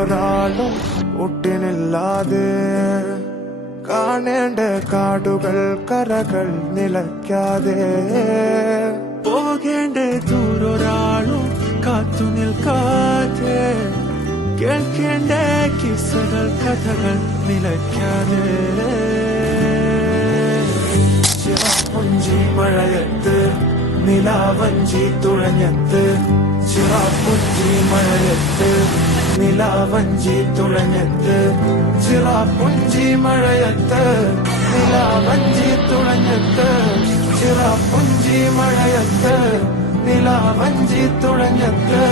വേറൊരാളും ഒട്ടിനില്ലാതെ കാണേണ്ട കാടുകൾ കരകൾ നിലയ്ക്കാതെ പോകേണ്ട ദൂരൊരാളും കാത്തു നിൽക്കാതെ കേൾക്കേണ്ട കിസ്സകൾ കഥകൾ നിലയ്ക്കാതെ ചിറപ്പുഞ്ചി മഴയത്ത് നിലാവഞ്ചി തുഴഞ്ഞത്ത് ചിറാപ്പുഞ്ചി മഴയത്ത് നിലാവഞ്ചി തുഴഞ്ഞത്ത് ചിറാപ്പുഞ്ചി മഴയത്ത് നിലാവഞ്ചി തുഴഞ്ഞത്ത് ചിറാപ്പുഞ്ചി മഴയത്ത് നിലാവഞ്ചി തുഴഞ്ഞത്ത്